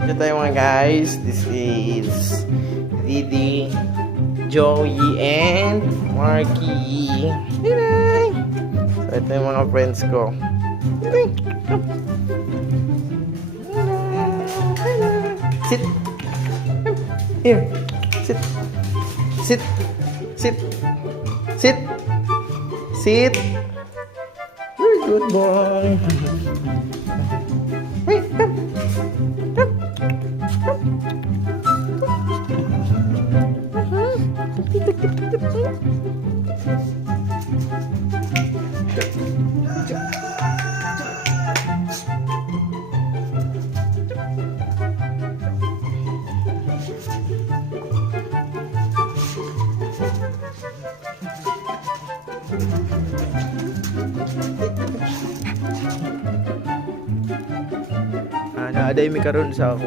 Ito tayo mga guys. This is Didi, Joey, and Marky. Hi! So ito yung mga friends ko. Sit! Here! Sit! Sit! Sit! Sit! Sit! Very good boy! Hey, come! Come! Ada may karon sa ako.